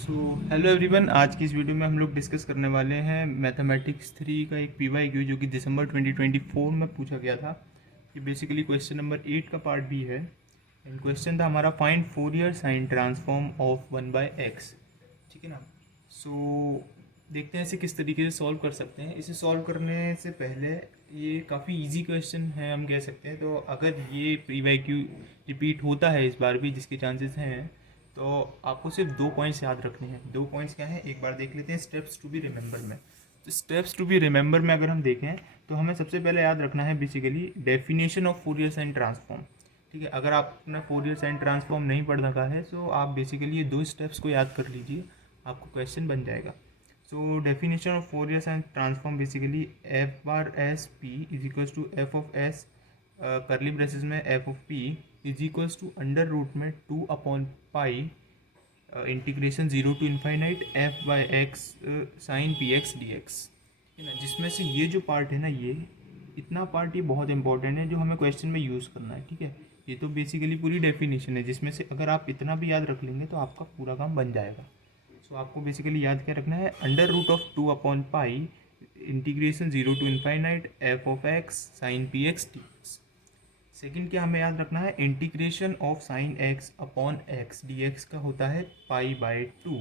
So hello everyone, आज की इस वीडियो में हम लोग डिस्कस करने वाले हैं मैथमेटिक्स 3 का एक PYQ जो कि दिसंबर 2024 में पूछा गया था। ये बेसिकली क्वेश्चन नंबर 8 का पार्ट भी है। एंड क्वेश्चन था हमारा find Fourier sine transform of 1/x। ठीक है ना। सो देखते हैं इसे किस तरीके से सॉल्व कर सकते हैं। इसे सॉल्व करने से पहले ये काफ़ी इजी क्वेश्चन है हम कह सकते हैं। तो अगर ये PYQ रिपीट होता है इस बार भी, जिसके चांसेस हैं, तो आपको सिर्फ 2 पॉइंट्स याद रखने हैं। 2 पॉइंट्स क्या हैं एक बार देख लेते हैं। स्टेप्स टू बी रिमेंबर में, तो स्टेप्स टू बी रिमेंबर में अगर हम देखें तो हमें सबसे पहले याद रखना है basically definition of Fourier sine transform. ठीक है, अगर आपने फोरियर साइन ट्रांसफॉर्म नहीं पढ़ रखा है तो आप बेसिकली ये 2 स्टेप्स को याद कर लीजिए, आपको क्वेश्चन बन जाएगा। So definition of Fourier sine transform basically F bar S P is equals to F of S curly braces में F of P is equals to under root में 2/पाई integration 0 to F by X sine P x D X. है ना, जिसमें से ये जो part है ना, ये इतना पार्ट ये बहुत इंपॉर्टेंट है जो हमें क्वेश्चन में यूज़ करना है। ठीक है, ये तो बेसिकली पूरी डेफिनेशन है जिसमें से अगर आप इतना भी याद रख लेंगे तो आपका पूरा काम बन जाएगा। सो आपको बेसिकली याद क्या रखना है, अंडर रूट ऑफ 2/पाई integration 0 to F of x sine P x D X. Second क्या हमें याद रखना है, integration of sine X upon X D X का होता है π/2।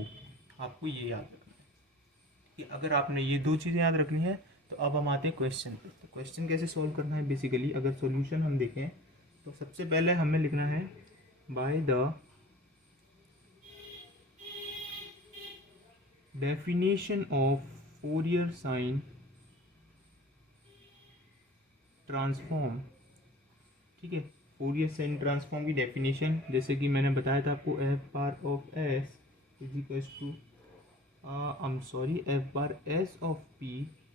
आपको ये याद रखना है कि अगर आपने ये 2 चीज़ें याद रखनी है तो अब हम आते हैं क्वेश्चन पे। तो क्वेश्चन कैसे सॉल्व करना है, बेसिकली अगर सॉल्यूशन हम देखें तो सबसे पहले हमें लिखना है by the definition of Fourier sine transform. ठीक है, फोरियर साइन ट्रांसफॉर्म की डेफिनेशन जैसे कि मैंने बताया था आपको, F bar of S is equals to F bar S of P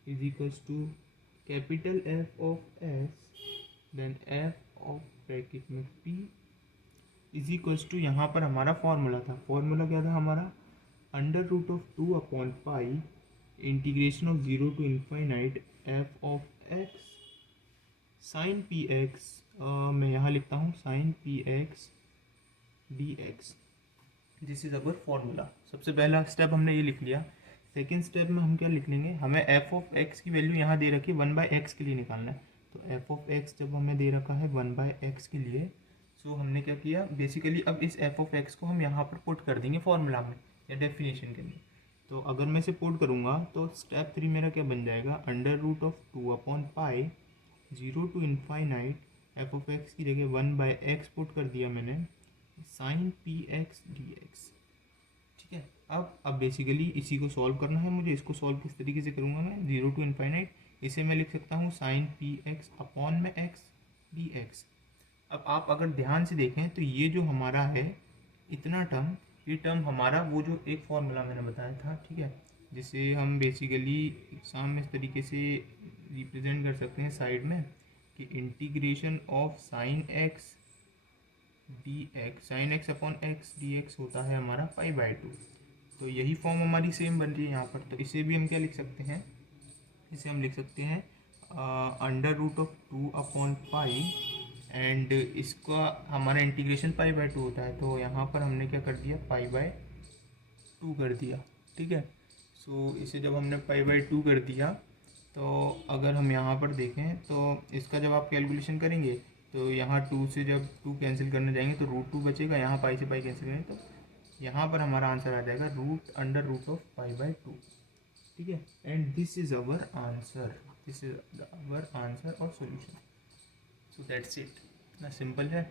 is equals to capital F of S then F of bracket में पी इज इक्वल्स टू, यहाँ पर हमारा फॉर्मूला था। फॉर्मूला क्या था हमारा, अंडर रूट ऑफ 2/पाई integration of 0 to F of x sine P x, मैं यहाँ लिखता हूँ sine P x D x. This is our formula. सबसे पहला स्टेप हमने ये लिख लिया। सेकेंड स्टेप में हम क्या लिख लेंगे, हमें एफ ऑफ एक्स की वैल्यू यहाँ दे रखी है 1/x के लिए निकालना है। तो एफ ऑफ एक्स जब हमें दे रखा है 1/x के लिए, सो हमने क्या किया बेसिकली, अब इस एफ ऑफ एक्स को हम यहाँ पर पुट कर देंगे फॉर्मूला में या डेफिनेशन के अंदर। तो अगर मैं इसे पुट करूँगा तो स्टेप 3 मेरा क्या बन जाएगा, अंडर रूट ऑफ 2/पाई 0 to एफ ऑफ एक्स की जगह 1/x पुट कर दिया मैंने, sine P x D X. ठीक है, अब बेसिकली इसी को सॉल्व करना है मुझे। इसको सॉल्व किस तरीके से करूँगा मैं, 0 to इसे मैं लिख सकता हूँ साइन पी एक्स अपॉन में एक्स डी एक्स। अब आप अगर ध्यान से देखें तो ये जो हमारा है इतना टर्म, ये टर्म हमारा वो जो एक फॉर्मूला मैंने बताया था, ठीक है, जिसे हम बेसिकली एग्जाम में इस तरीके से रिप्रेजेंट कर सकते हैं साइड में कि integration of sine x D x, sign X upon X D x होता है हमारा π/2। तो यही फॉर्म हमारी सेम बन रही है यहाँ पर। तो इसे भी हम क्या लिख सकते हैं, इसे हम लिख सकते हैं अंडर रूट ऑफ 2/पाई एंड इसका हमारा इंटीग्रेशन π/2 होता है। तो यहाँ पर हमने क्या कर दिया, π/2 कर दिया। ठीक है, सो इसे जब हमने π/2 कर दिया तो अगर हम यहाँ पर देखें तो इसका जब आप कैलकुलेशन करेंगे तो यहाँ 2 से जब 2 कैंसिल करने जाएंगे तो रूट 2 बचेगा, यहाँ पाई से पाई कैंसिल करेंगे तो यहाँ पर हमारा आंसर आ जाएगा रूट अंडर रूट ऑफ π/2। ठीक है, and this is our answer, this is our answer और सॉल्यूशन। सो दैट्स इट, इतना सिंपल है।